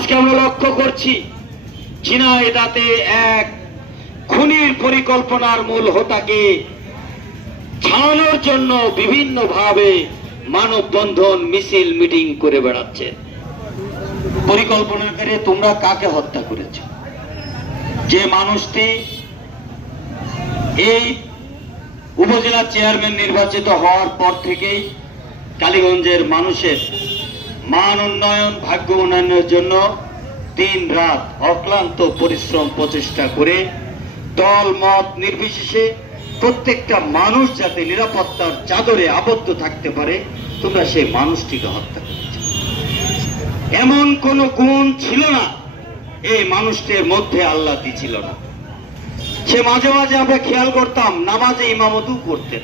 আজকে আমরা লক্ষ্য করছি ঝিনাইদাতে এক খুনির পরিকল্পনার মূল হোতাকে ছাড়ানোর জন্য বিভিন্নভাবে মানববন্ধন মিছিল মিটিং করে বেড়াচ্ছে। পরিকল্পনাকারী তোমরা কাকে হত্যা করেছ? যে মানুষটি এই উপজেলা চেয়ারম্যান নির্বাচিত হওয়ার পর থেকেই কালীগঞ্জের মানুষের মান উন্নয়ন, ভাগ্য উন্নয়নের জন্য দিন রাত অক্লান্ত পরিশ্রম, প্রচেষ্টা করে দল, মত নির্বিশেষে প্রত্যেকটা মানুষ যাতে নিরাপত্তার চাদরে আবদ্ধ থাকতে পারে, তোমরা সেই মানুষটিকে হত্যা এমন কোন গুণ ছিল না, এই মানুষটির মধ্যে আল্লাহ ছিল না। সে মাঝে মাঝে আমরা খেয়াল করতাম, নামাজে ইমামতও করতেন।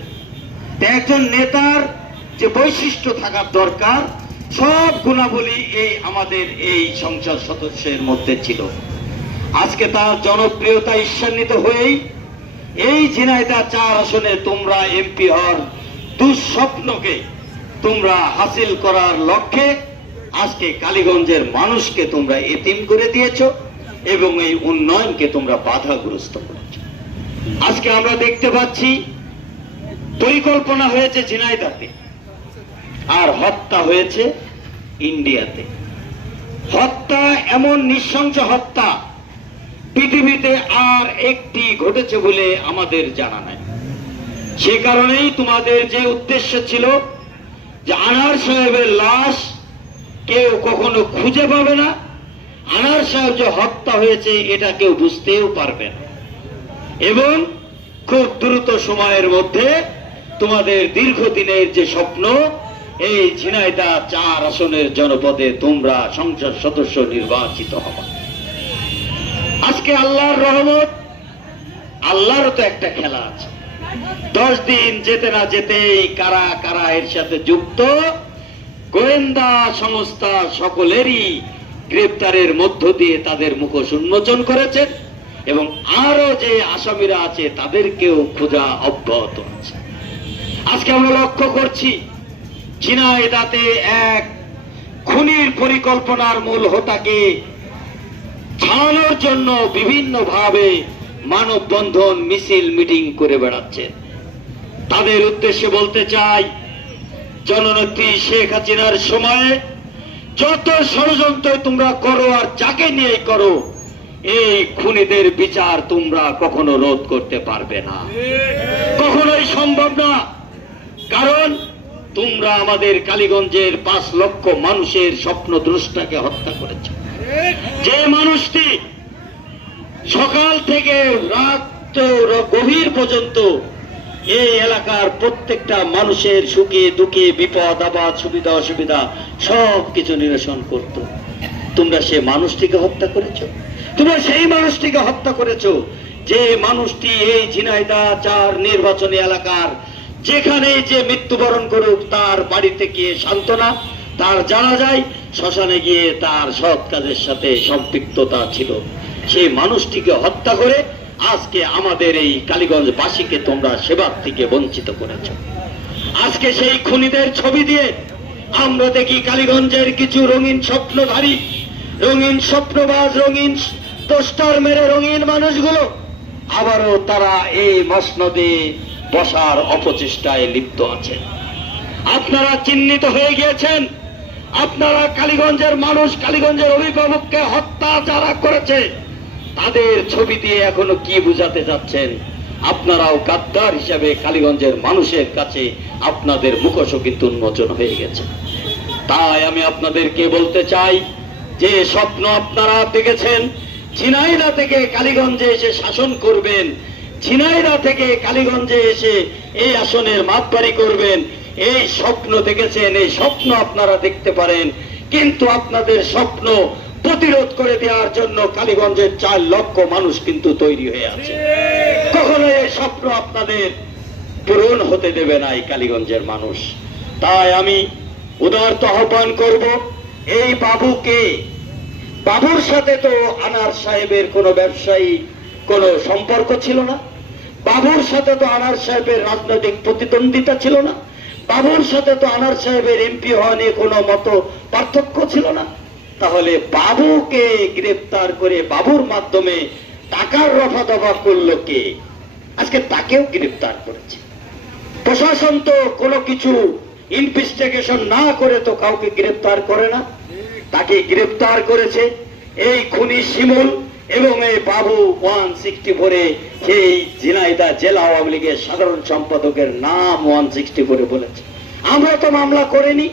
একজন নেতার যে বৈশিষ্ট্য থাকার দরকার সব গুণাবলী এই আমাদের এই সংসদ সদস্যের মধ্যে ছিল। আজকে তার জনপ্রিয়তা ঈর্ষান্বিত হয়েই এই ঝিনাইদা চার আসনে তোমরা এমপি হওয়ার দুঃস্বপ্নকে তোমরা হাসিল করার লক্ষ্যে আজকে কালীগঞ্জের মানুষকে তোমরা এতিম করে দিয়েছ এবং এই উন্নয়নকে তোমরা বাধাগ্রস্ত করেছ। আজকে আমরা দেখতে পাচ্ছি, পরিকল্পনা হয়েছে ঝিনাইদাতে আর হত্যা হয়েছে ইন্ডিয়াতে। হত্যা এমন নৃশংস হত্যা, পৃথিবীতে আর একটি ঘটেছে বলে আমাদের জানা নাই। সে কারণেই তোমাদের যে উদ্দেশ্য ছিল যে আনার সাহেবের লাশ কেউ কখনো খুঁজে পাবে না, আনার সাহেব যে হত্যা হয়েছে এটা কেউ বুঝতেও পারবে না। এবং খুব দ্রুত সময়ের মধ্যে তোমাদের দীর্ঘদিনের যে স্বপ্ন এই ঝিনাইদা চার আসনের জনপদে তোমরা সংসদ সদস্য নির্বাচিত হবা। আজকে আল্লাহর রহমত, আল্লাহরও তো একটা খেলা আছে। দশ দিন যেতে না যেতেই কারা কারা এর সাথে যুক্ত, গোয়েন্দা সংস্থা সকলেরই গ্রেপ্তারের মধ্য দিয়ে তাদের মুখোশ উন্মোচন করেছেন এবং আরও যে আসামিরা আছে তাদেরকেও খোঁজা অব্যাহত আছে। আজকে আমরা লক্ষ্য করছি ঝিনাইদাতে এক খুনির পরিকল্পনার মূল হোতাকে ছাড়ানোর জন্য বিভিন্নভাবে মানববন্ধন মিছিল মিটিং করে বেড়াচ্ছে। তাদের উদ্দেশ্যে বলতে চাই, জননেত্রী শেখ হাসিনার সময়ে যত ষড়যন্ত্র তোমরা করো আর যাকে নিয়ে করো এই খুনিদের বিচার তোমরা কখনো রোধ করতে পারবে না। কখনোই সম্ভব না। কারণ তোমরা আমাদের কালীগঞ্জের পাঁচ লক্ষ মানুষের স্বপ্ন দ্রষ্টাকে হত্যা করেছ। যে মানুষটি সকাল থেকে রাত গভীর পর্যন্ত এই এলাকার প্রত্যেকটা মানুষের সুখে দুঃখে বিপদ, আবাদ, সুবিধা, অসুবিধা সব কিছু নিরসন করত। তোমরা সে মানুষটিকে হত্যা করেছ? তোমরা সেই মানুষটিকে হত্যা করেছ যে মানুষটি এই ঝিনাইদা চার নির্বাচনী এলাকার যেখানে যে মৃত্যুবরণ করুক, তার বাড়িতে গিয়ে সান্ত্বনা, তার জানা যায়, শ্মশানে গিয়ে তার সৎ কাজের সাথে সম্পৃক্ততা ছিল। সেই মানুষটিকে হত্যা করে আজকে আমাদের এই কালীগঞ্জ বাসীকে তোমরা সেবার থেকে বঞ্চিত করেছ। আজকে সেই খুনিদের ছবি দিয়ে আমরা দেখি কালীগঞ্জের কিছু রঙিন স্বপ্নধারী, রঙিন স্বপ্নবাজ, রঙিন পোস্টার মেরে রঙিন মানুষগুলো। আবারও তারা এই মসনদে বসার অপচেষ্টায় লিপ্ত আছেন। আপনারা চিহ্নিত হয়ে গিয়েছেন। আপনারা কালীগঞ্জের মানুষ, কালীগঞ্জের অভিভাবককে হত্যা যারা করেছে, তাদের ছবি দিয়ে এখনও কি বুঝাতে যাচ্ছেন আপনারাও গাদ্দার হিসাবে কালীগঞ্জের মানুষের কাছে আপনাদের মুখোশ কিন্তু উন্মোচন হয়ে গেছে। তাই আমি আপনাদেরকে বলতে চাই, যে স্বপ্ন আপনারা দেখেছেন ঝিনাইদা থেকে কালীগঞ্জে এসে শাসন করবেন ঝিনাইদা থেকে কালীগঞ্জে এসে এই আসনের মাতবাড়ি করবেন। এই স্বপ্ন দেখেছেন, এই স্বপ্ন আপনারা দেখতে পারেন। কিন্তু আপনাদের স্বপ্ন প্রতিরোধ করে দেওয়ার জন্য কালীগঞ্জের চার লক্ষ মানুষ কিন্তু তৈরি হয়ে আছে। কখনো এই স্বপ্ন আপনাদের পূরণ হতে দেবে না এই কালীগঞ্জের মানুষ। তাই আমি উদারত আহ্বান করব, এই বাবুকে, বাবুর সাথে তো আনার সাহেবের কোনো ব্যবসায়ী কোনো সম্পর্ক ছিল না। বাবুর সাথে তো আনার সাহেবের রাজনৈতিক প্রতিদ্বন্দ্বিতা ছিল না। বাবুর সাথে তো আনার সাহেবের এমপি হওয়া নিয়ে কোনো মতো পার্থক্য ছিল না। তাহলে বাবুকে গ্রেফতার করে বাবুর মাধ্যমে টাকার রফা দফা করল কে? আজকে তাকেও গ্রেফতার করেছে। প্রশাসন তো কোনো কিছু ইনভেস্টিগেশন না করে তো কাউকে গ্রেফতার করে না। তাকে গ্রেফতার করেছে এই খুনি শিমুল। এবং এই বাবু ওয়ান সিক্সটি ফোরে সেই ঝিনাইদা জেলা আওয়ামী লীগের সাধারণ সম্পাদকের নাম ওয়ান সিক্সটি ফোরে বলেছে। আমরা তো মামলা করিনি,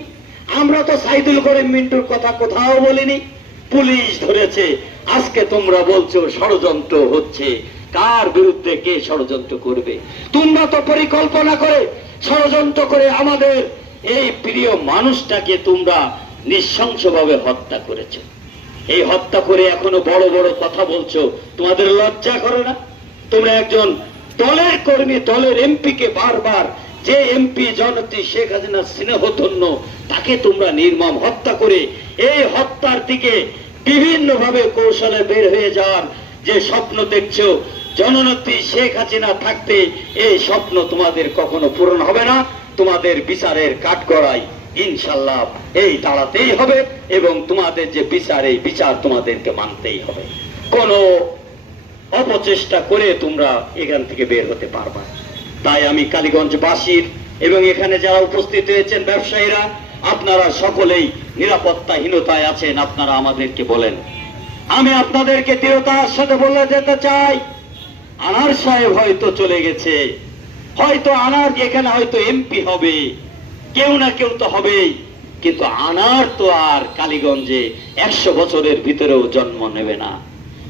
আমরা তো সাইদুল করিম মিন্টুর কথা কোথাও বলিনি। পুলিশ ধরেছে, আজকে তোমরা বলছো ষড়যন্ত্র হচ্ছে, কার বিরুদ্ধে কে ষড়যন্ত্র করবে? তোমরা তো পরিকল্পনা করে ষড়যন্ত্র করে আমাদের এই প্রিয় মানুষটাকে তোমরা নৃশংসভাবে হত্যা করেছ। এই হত্যা করে এখনও বড় বড় কথা বলছো। তোমাদের লজ্জা করে না? তোমরা একজন দলের কর্মী, দলের এমপি কে বারবার যে এমপি জনতি শেখ হাসিনা স্নেহধন্য, তাকে তোমরা নির্মম হত্যা করে এই হত্যার দিকে বিভিন্ন ভাবে কৌশলে বের হয়ে যাওয়ার যে স্বপ্ন দেখছ জননেত্রী শেখ হাসিনা থাকতে এই স্বপ্ন তোমাদের কখনো পূরণ হবে না? তোমাদের বিচারের কাঠগড়ায় ইনশাল্লাহ এই দাঁড়াতেই হবে এবং তোমাদের যে বিচার, এই বিচার তোমাদেরকে মানতেই হবে। কোনো অপচেষ্টা করে তোমরা এখান থেকে বের হতে পারবা তাই আমি কালীগঞ্জ কালীগঞ্জবাসীর এবং এখানে যারা উপস্থিত হয়েছেন ব্যবসায়ীরা, আপনারা সকলেই নিরাপত্তাহীনতায় আছেন, আপনারা আমাদেরকে বলেন। আমি আপনাদেরকে দৃঢ়তার সাথে বলে যেতে চাই, আনার সাহেব হয়তো চলে গেছে। হয়তো আনার, এখানে হয়তো এমপি হবে। কেউ না কেউ তো হবেই। কিন্তু আনার তো আর কালীগঞ্জে একশো বছরের ভিতরেও জন্ম নেবে না।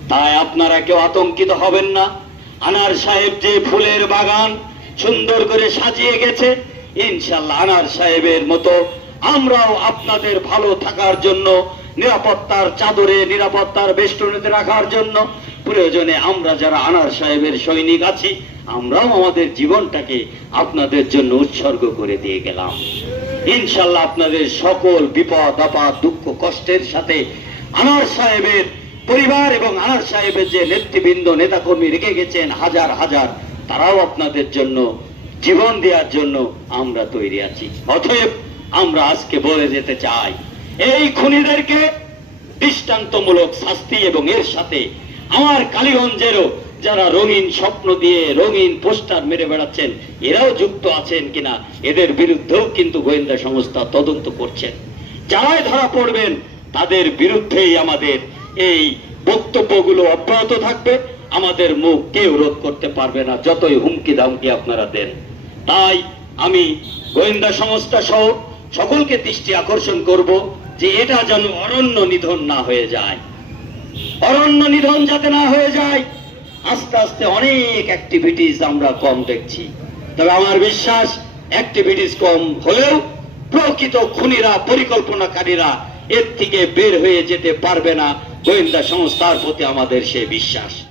তাই আপনারা কেউ আতঙ্কিত হবেন না। আনার সাহেব যে ফুলের বাগান সুন্দর করে সাজিয়ে গেছে, ইনশাল্লাহ আনার সাহেবের মতো আমরাও আপনাদের ভালো থাকার জন্য নিরাপত্তার চাদরে নিরাপত্তার বেষ্টনীতে রাখার জন্য প্রয়োজনে আমরা যারা আনার সাহেবের সৈনিক আছি, আমরাও আমাদের জীবনটাকে আপনাদের জন্য উৎসর্গ করে দিয়ে গেলাম। ইনশাল্লাহ আপনাদের সকল বিপদ, আপদ, দুঃখ, কষ্টের সাথে আনার সাহেবের পরিবার এবং আনার সাহেবের যে নেতৃবৃন্দ, নেতাকর্মী রেখে গেছেন হাজার হাজার, তারাও আপনাদের জন্য জীবন দেওয়ার জন্য আমরা তৈরি আছি। অতএব আমরা আজকে বলে যেতে চাই এই খুনিদেরকে দৃষ্টান্তমূলক শাস্তি এবং এর সাথে আমার কালীগঞ্জেরও যারা রঙিন স্বপ্ন দিয়ে রঙিন পোস্টার মেরে বেড়াচ্ছেন, এরাও যুক্ত আছেন কিনা, এদের বিরুদ্ধেও কিন্তু গোয়েন্দা সংস্থা তদন্ত করছেন যারাই ধরা পড়বেন, তাদের বিরুদ্ধেই আমাদের এই বক্তব্যগুলো অব্যাহত থাকবে। আমাদের মুখ কেউ রোধ করতে পারবে না, যতই হুমকি দামকি আপনারা দেন। তাই আমি গোয়েন্দা সংস্থা সহ সকলকে দৃষ্টি আকর্ষণ করব। যে এটা যেন অরণ্য নিধন না হয়ে যায়। অরণ্য নিধন যাতে না হয়ে যায়, আস্তে আস্তে অনেক অ্যাক্টিভিটিস আমরা কম দেখছি। তবে আমার বিশ্বাস অ্যাক্টিভিটিস কম হলেও প্রকৃত খুনিরা, পরিকল্পনাকারীরা এর থেকে বের হয়ে যেতে পারবে না। গোয়েন্দা সংস্থার প্রতি আমাদের সে বিশ্বাস।